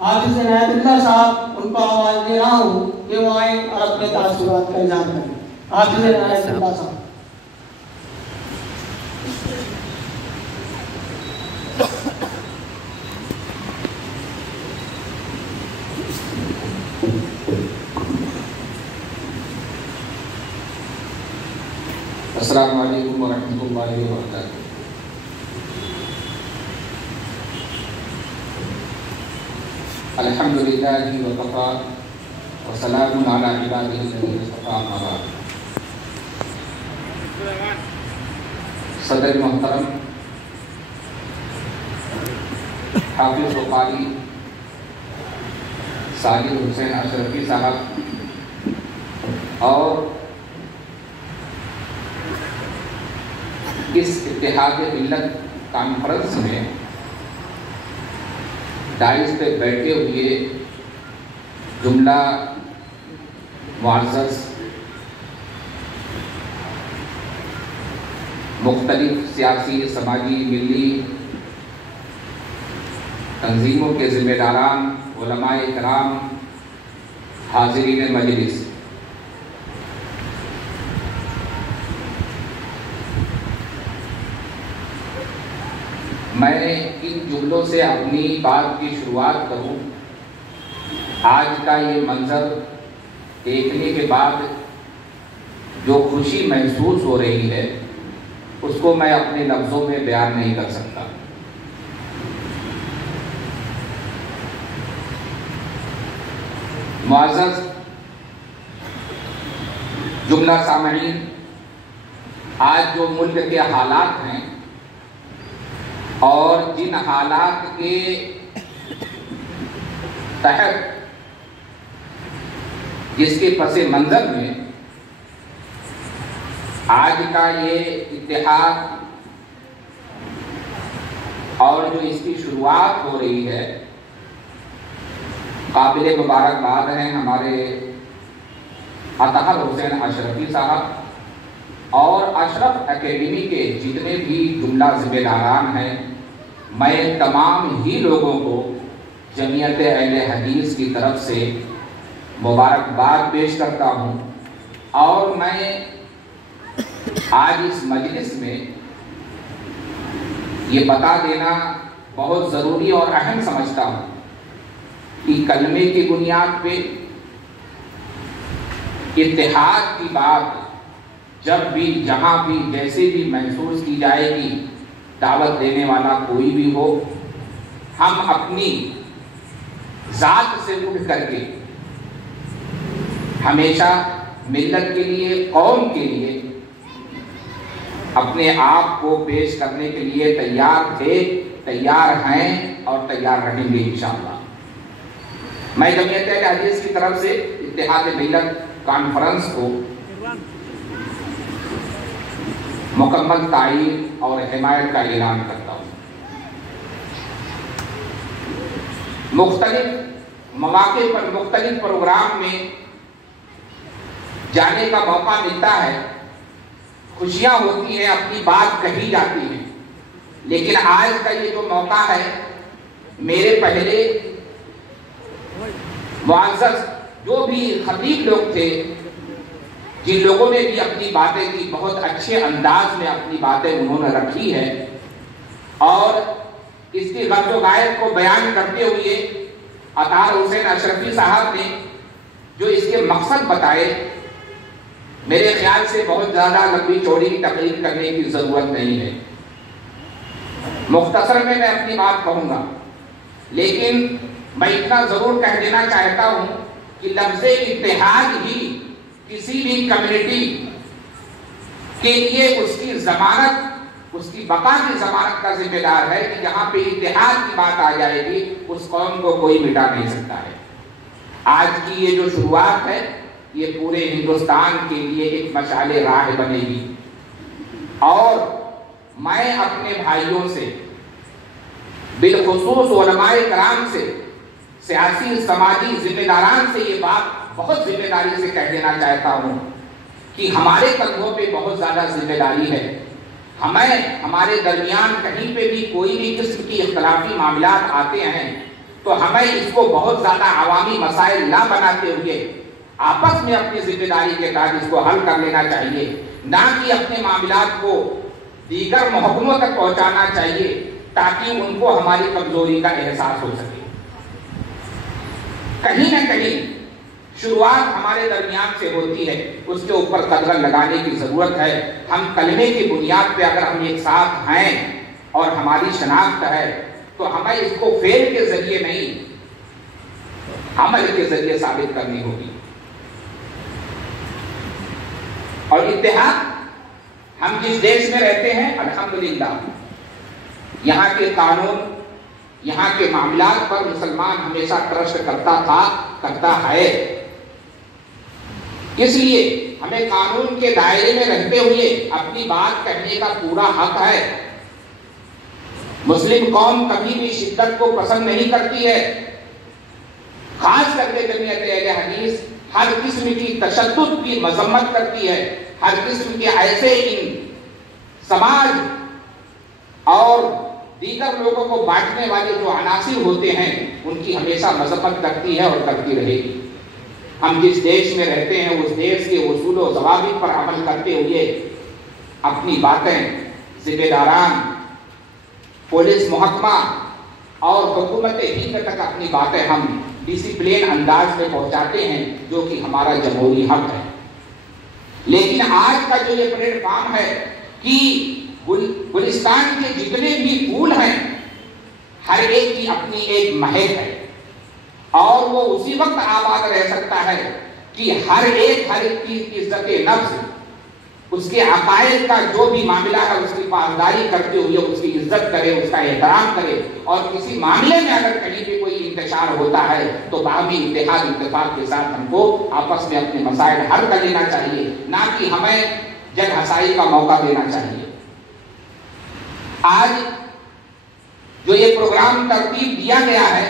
حافظ عنایت اللہ صاحب ان کو آواز دے رہا ہوں کہ وہ آئیں اور اپنے تاثرات کا اظہار کریں. حافظ عنایت اللہ صاحب. السلام علیکم ورحمۃ اللہ وبرکاتہ. الحمدللہ وکفیٰ وسلام علی عبادہ الذین اصطفیٰ. اما بعد. صدر محترم حافظ و قاری ساجد حسین اشرفی صاحب اور اس اتحاد ملت کانفرنس میں دائز پہ بیٹھے ہوئے جملہ معزز مختلف سیاسی، سماجی، ملی تنظیموں کے ذمہ داران، علماء کرام، حاضرین مجلس، میں ان جملوں سے اپنی بات کی شروعات کروں. آج کا یہ منظر دیکھنے کے بعد جو خوشی محسوس ہو رہی ہے اس کو میں اپنے لفظوں میں بیان نہیں کر سکتا. معزز جملہ سامعین، آج جو ملک کے حالات ہیں اور جن حالات کے تحت، جس کے پس منظر میں آج کا یہ اتحاد اور جو اس کی شروعات ہو رہی ہے، قابل مبارکباد ہیں ہمارے اطہر حسین اشرفی صاحب اور اشرف اکیڈمی کے جتنے بھی جملہ ذمہ داران ہیں. میں تمام ہی لوگوں کو جمعیت اہل حدیث کی طرف سے مبارکباد پیش کرتا ہوں. اور میں آج اس مجلس میں یہ بتا دینا بہت ضروری اور اہم سمجھتا ہوں کہ کلمے کی بنیاد پہ اتحاد کی بات جب بھی، جہاں بھی، جیسے بھی محسوس کی جائے گی، دعوت دینے والا کوئی بھی ہو، ہم اپنی ذات سے اٹھ کر کے ہمیشہ ملت کے لیے، قوم کے لیے اپنے آپ کو پیش کرنے کے لیے تیار تھے، تیار ہیں اور تیار رہیں گے انشاءاللہ. میں جمعیت اہل حدیث کی طرف سے اتحاد ملت کانفرنس کو مکمل تائید اور حمایت کا اعلان کرتا ہوں. مختلف مواقع پر، مختلف پروگرام میں جانے کا موقع ملتا ہے، خوشیاں ہوتی ہیں، اپنی بات کہی جاتی ہے. لیکن آج کا یہ جو موقع ہے، میرے پہلے معزز جو بھی خطیب لوگ تھے، جن لوگوں نے بھی اپنی باتیں کی، بہت اچھے انداز میں اپنی باتیں انہوں نے رکھی ہے، اور اس کی غرض و غایت کو بیان کرتے ہوئے اطہر حسین اشرفی صاحب نے جو اس کے مقصد بتائے، میرے خیال سے بہت زیادہ لمبی چوڑی تقریر کرنے کی ضرورت نہیں ہے. مختصر میں اپنی بات کہوں گا، لیکن میں اتنا ضرور کہہ دینا چاہتا ہوں کہ لفظ اتحاد ہی کسی بھی کمیونٹی کے لیے اس کی ضمانت، اس کی بقا کی ضمانت کا ذمہ دار ہے کہ جہاں پہ اتحاد کی بات آ جائے گی اس قوم کو کوئی مٹا نہیں سکتا ہے. آج کی یہ جو شروعات ہے یہ پورے ہندوستان کے لیے ایک مشعل راہ بنے گی. اور میں اپنے بھائیوں سے، بالخصوص علماء کرام سے، سیاسی سماجی ذمہ داران سے یہ بات بہت ذمہ داری سے کہہ دینا چاہتا ہوں کہ ہمارے کندھوں پہ بہت زیادہ ذمہ داری ہے. ہمیں ہمارے درمیان کہیں پہ بھی کوئی بھی قسم کی اختلافی معاملات آتے ہیں تو ہمیں اس کو بہت زیادہ عوامی مسائل نہ بناتے ہوئے آپس میں اپنی ذمہ داری کے تحت اس کو حل کر لینا چاہیے، نہ کہ اپنے معاملات کو دیگر محکموں تک پہنچانا چاہیے تاکہ ان کو ہماری کمزوری کا احساس ہو سکے۔ کہیں نہ کہیں شروعات ہمارے درمیان سے ہوتی ہے، اس کے اوپر قدغن لگانے کی ضرورت ہے۔ ہم کلمے کی بنیاد پہ اگر ہم ایک ساتھ ہیں اور ہماری شناخت ہے تو ہمیں اس کو فعل کے ذریعے نہیں، عمل کے ذریعے ثابت کرنی ہوگی۔ اور اتحاد، ہم جس دیش میں رہتے ہیں الحمدللہ یہاں کے قانون، یہاں کے معاملات پر مسلمان ہمیشہ ٹرسٹ کرتا تھا، کرتا ہے۔ اس لیے ہمیں قانون کے دائرے میں رہتے ہوئے اپنی بات کہنے کا پورا حق ہے۔ مسلم قوم کبھی بھی شدت کو پسند نہیں کرتی ہے، خاص کر کے جمعیت اہل حدیث ہر قسم کی تشدد کی مذمت کرتی ہے، ہر قسم کے ایسے ان سماج اور دیگر لوگوں کو بانٹنے والے جو عناصر ہوتے ہیں ان کی ہمیشہ مذمت کرتی ہے اور کرتی رہے گی۔ ہم جس دیش میں رہتے ہیں اس دیش کے اصول و ضوابط پر عمل کرتے ہوئے اپنی باتیں ذمہ داران، پولیس محکمہ اور حکومت ہند تک اپنی باتیں ہم ڈسپلین انداز میں پہنچاتے ہیں، جو کہ ہمارا جمہوری حق ہے۔ لیکن آج کا جو یہ پلیٹ فارم ہے کہ گلستان کے جتنے بھی پھول ہیں ہر ایک کی اپنی ایک مہک ہے، اور وہ اسی وقت آباد رہ سکتا ہے کہ ہر ایک کی عزت نفس، اس کے عقائد کا جو بھی معاملہ ہے اس کی پاسداری کرتے ہوئے اس کی عزت کرے، اس کا احترام کرے، اور کسی معاملے میں اگر کہیں بھی کوئی انتشار ہوتا ہے تو باہمی اتحاد اتفاق کے ساتھ ہم کو آپس میں اپنے مسائل حل کر لینا چاہیے، نہ کہ ہمیں جگ ہسائی کا موقع دینا چاہیے۔ آج جو یہ پروگرام ترتیب دیا گیا ہے،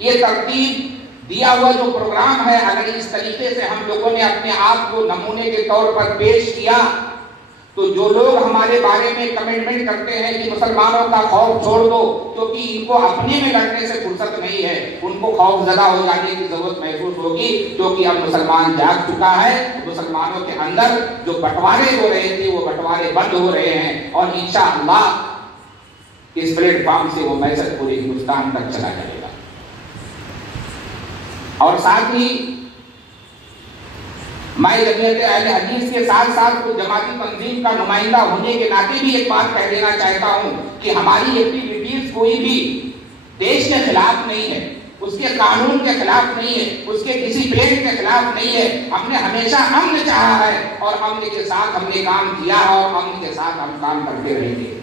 یہ ترتیب دیا ہوا جو پروگرام ہے، اگر اس طریقے سے ہم لوگوں نے اپنے آپ کو نمونے کے طور پر پیش کیا تو جو لوگ ہمارے بارے میں کمنٹمنٹ کرتے ہیں کہ مسلمانوں کا خوف چھوڑ دو کیونکہ ان کو اپنے میں لڑنے سے فرصت نہیں ہے، ان کو خوف زدہ ہو جانے کی ضرورت محسوس ہوگی، کیونکہ اب مسلمان جاگ چکا ہے، مسلمانوں کے اندر جو بٹوارے ہو رہے تھے وہ بٹوارے بند ہو رہے ہیں، اور انشاءاللہ اس پلیٹ فارم سے وہ میسج پورے ہندوستان تک چلا جائے گا۔ اور ساتھ ہی میں جمعیت اہل حدیث کے ساتھ ساتھ جماعتی تنظیم کا نمائندہ ہونے کے ناطے بھی ایک بات کہہ دینا چاہتا ہوں کہ ہماری ایکٹیویٹیز کوئی بھی دیش کے خلاف نہیں ہے، اس کے قانون کے خلاف نہیں ہے، اس کے کسی پلین کے خلاف نہیں ہے۔ ہم نے ہمیشہ امن چاہا ہے اور امن کے ساتھ ہم نے کام کیا ہے اور امن کے ساتھ ہم کام کرتے رہیں گے۔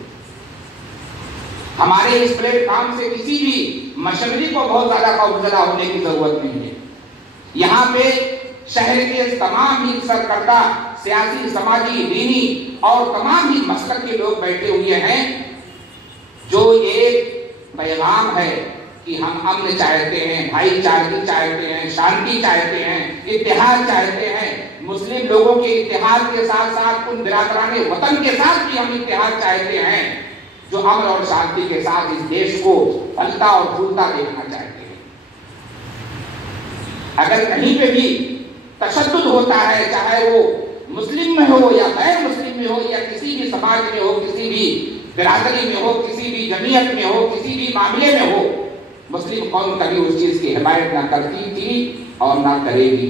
ہمارے اس پلیٹ فارم سے کسی بھی مشورے کو بہت زیادہ خوفزدہ ہونے کی ضرورت نہیں ہے۔ یہاں پہ شہر کے تمام ہی سرکردہ سیاسی، سماجی، دینی اور تمام ہی مسلک کے لوگ بیٹھے ہوئے ہیں، جو ایک پیغام ہے کہ ہم امن چاہتے ہیں، بھائی چارگی چاہتے ہیں، شانتی چاہتے ہیں، اتحاد چاہتے ہیں۔ مسلم لوگوں کے اتحاد کے ساتھ ساتھ ان برادران وطن کے ساتھ بھی ہم اتحاد چاہتے ہیں، جو امن اور شانتی کے ساتھ اس دیش کو پھلتا اور پھولتا دیکھنا چاہتے ہیں۔ اگر کہیں پہ بھی تشدد ہوتا ہے، چاہے وہ مسلم میں ہو یا غیر مسلم میں ہو یا کسی بھی سماج میں ہو، کسی بھی برادری میں ہو، کسی بھی جمعیت میں ہو، کسی بھی معاملے میں ہو، مسلم قوم کبھی اس چیز کی حمایت نہ کرتی تھی اور نہ کرے گی۔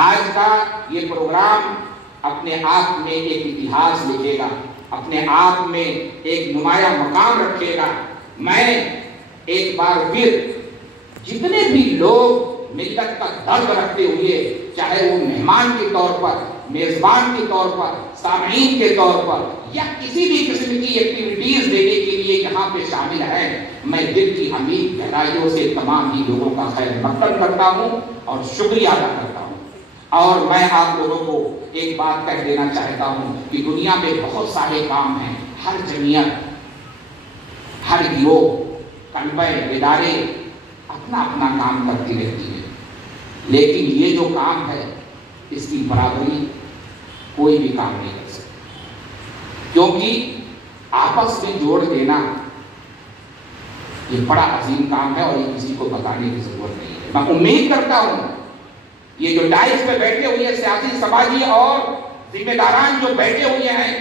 آج کا یہ پروگرام اپنے آپ میں ایک اتہاس لکھے گا، اپنے آپ میں ایک نمایاں مقام رکھے گا۔ میں ایک بار پھر جتنے بھی لوگ ملت کا درد رکھتے ہوئے، چاہے وہ مہمان کے طور پر، میزبان کے طور پر، سامعین کے طور پر یا کسی بھی قسم کی ایکٹیویٹیز دینے کے لیے یہاں پہ شامل ہیں، میں دل کی امید گہرائیوں سے تمام ہی لوگوں کا خیر مقدم کرتا ہوں اور شکریہ ادا کرتا ہوں۔ اور میں آپ لوگوں کو ایک بات کہہ دینا چاہتا ہوں کہ دنیا میں بہت سارے کام ہیں، ہر جمعیت، ہر گروہ، کنبے، ادارے اپنا اپنا کام کرتی رہتی ہے، لیکن یہ جو کام ہے اس کی برابری کوئی بھی کام نہیں کر سکتا، کیونکہ آپس میں جوڑ دینا یہ بڑا عظیم کام ہے اور یہ کسی کو بتانے کی ضرورت نہیں ہے. میں امید کرتا ہوں یہ جو ڈائس پہ بیٹھے ہوئے سیاسی سماجی اور ذمہ داران جو بیٹھے ہوئے ہیں،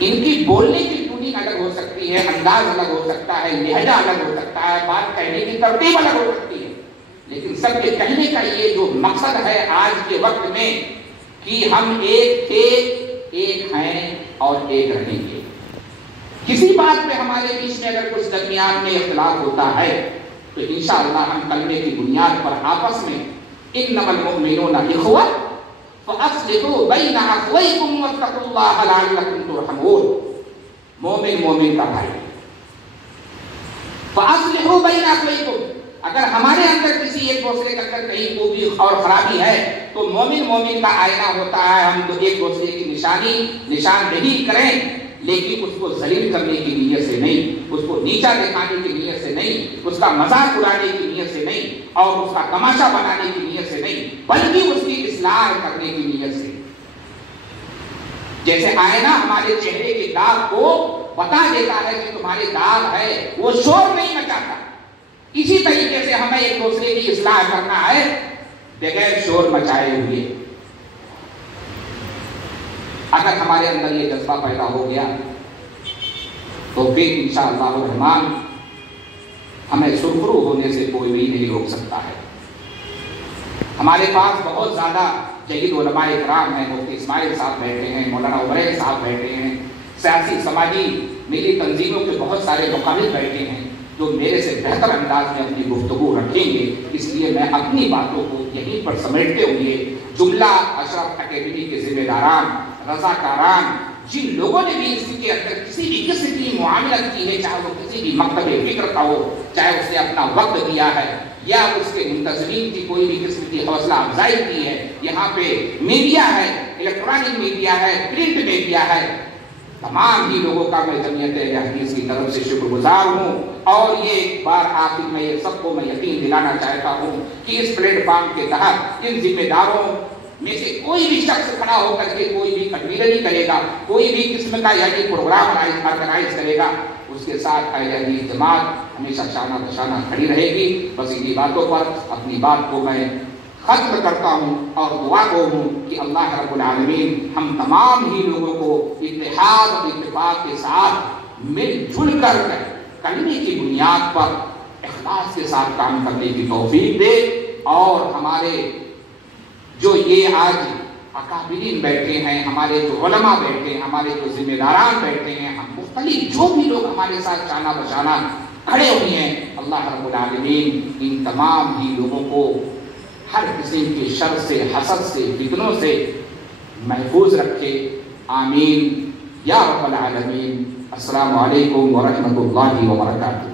ان کی بولنے کی ٹونی الگ ہو سکتی ہے، انداز الگ ہو سکتا ہے، لہجہ الگ ہو سکتا ہے، بات کہنے کی ترتیب الگ ہو سکتی ہے، لیکن سب کے کہنے کا یہ جو مقصد ہے آج کے وقت میں کہ ہم ایک تھے، ایک ہیں اور ایک رہیں گے. کسی بات میں ہمارے بیچ میں اگر کچھ درمیان میں اختلاف ہوتا ہے تو انشاءاللہ ہم کلمے کی بنیاد پر آپس میں انما المؤمنون اخوہ فاصلحوا بین اخویکم واتقوا اللہ لعلکم ترحمون. مومن مومن کا بھائی، فاصلحوا بین اخویکم. اگر ہمارے اندر کسی ایک دوسرے کے اندر کہیں کوئی اور خرابی ہے تو مومن مومن کا آئینہ ہوتا ہے. ہم تو ایک دوسرے کی نشاندہی کریں، لیکن اس کو ذلیل کرنے کی نیت سے نہیں، اس کو نیچا دکھانے کی نیت سے نہیں، اس کا مذاق اڑانے کی نیت سے نہیں اور اس کا تماشا بنانے کی نیت سے نہیں، بلکہ اس کی اصلاح کرنے کی نیت سے. جیسے آئینہ ہمارے چہرے کے داغ کو بتا دیتا ہے کہ تمہارے داغ ہے، وہ شور نہیں مچاتا، اسی طریقے سے ہمیں ایک دوسرے کی اصلاح کرنا ہے بغیر شور مچائے ہوئے. اگر ہمارے اندر یہ جذبہ پیدا ہو گیا تو پھر انشاءاللہ الرحمن ہمیں سرخرو ہونے سے کوئی بھی نہیں روک سکتا ہے. ہمارے پاس بہت زیادہ جید علماء کرام ہیں، مفتی اسماعیل صاحب بیٹھے ہیں، مولانا عمرین صاحب بیٹھے ہیں، سیاسی سماجی ملی تنظیموں کے بہت سارے مقامات بیٹھے ہیں جو میرے سے بہتر انداز میں اپنی گفتگو رکھیں گے. اس لیے میں اپنی باتوں کو یہیں پر سمیٹتے ہوئے جملہ اشرف اکیڈمی کے ذمہ داران، رضاکاران، جن لوگوں نے بھی اس کے اندر کسی بھی قسم کی معاملت کی ہے، چاہے وہ کسی بھی مکتب فکر کا ہو، چاہے اس نے اپنا وقت دیا ہے یا اس کے منتظمین کی کوئی بھی قسم کی حوصلہ افزائی کی ہے. یہاں پہ میڈیا ہے، الیکٹرانک میڈیا ہے، پرنٹ میڈیا ہے، تمام ہی لوگوں کا میں جمعیت اہل حدیث کی طرف سے شکر گزار ہوں. اور یہ ایک بار آخر میں یہ سب کو میں یقین دلانا چاہتا ہوں کہ اس پلیٹ فارم کے تحت ان ذمہ داروں میں سے کوئی بھی شخص کھڑا ہو کر کے کوئی بھی کنوینری کرے گا، کوئی بھی قسم کا یعنی پروگرام آرگنائز کرے گا، اس کے ساتھ اہل حدیث جماعت ہمیشہ شانہ بشانہ کھڑی رہے گی. بس انہی باتوں پر اپنی بات کو میں ختم کرتا ہوں اور دعا گو ہوں کہ اللہ رب العالمین ہم تمام ہی لوگوں کو اتحاد اور اتفاق کے ساتھ مل جل کر کلمے کی بنیاد پر اخلاص کے ساتھ کام کرنے کی توفیق دے. اور ہمارے جو یہ آج اکابرین بیٹھے ہیں، ہمارے جو علماء بیٹھے ہیں، ہمارے جو ذمہ داران بیٹھے ہیں، ہم مختلف جو بھی لوگ ہمارے ساتھ شانہ بشانہ کھڑے ہوئے ہیں، اللہ رب العالمین ان تمام ہی لوگوں کو ہر قسم کے شر سے، حسد سے، فتنوں سے محفوظ رکھے. آمین یا رب العالمین. السلام علیکم ورحمۃ اللہ وبرکاتہ.